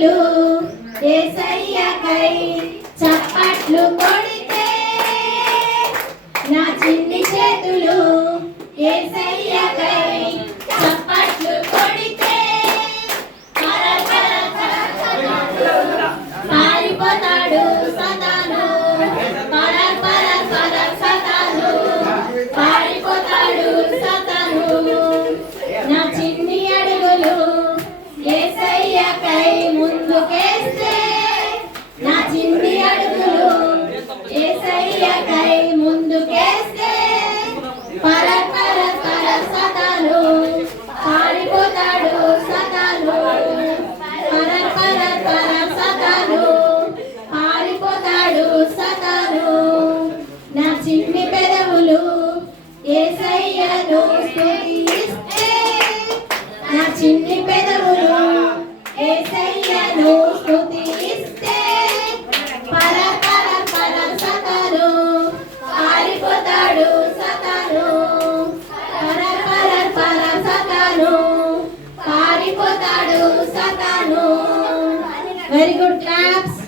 అడుగులు యేసయ్యకై చప్పట్లు కొడితే నా చిన్ని చేతులు యేసయ్యకై చప్పట్లు కొడితే పారిపోతాడు సదాను సదాను పారిపోతాడు సదాను నా చిన్ని అడుగులు యేసయ్యకై ముందుకేస్తే నా చిన్ని అడుగులు యేసయ్యకై ముందుకేస్తే సదాను పారిపోతాడు సదాను సదాను పారిపోతాడు సదాను నా చిన్ని పెదవులు యేసయ్యను స్తుతిస్తే నా చిన్ని పెదవులు యేసయ్యను స్తుతిస్తే సదాను పారిపోతాడు సదాను సదాను పారిపోతాడు సదాను. Very good claps.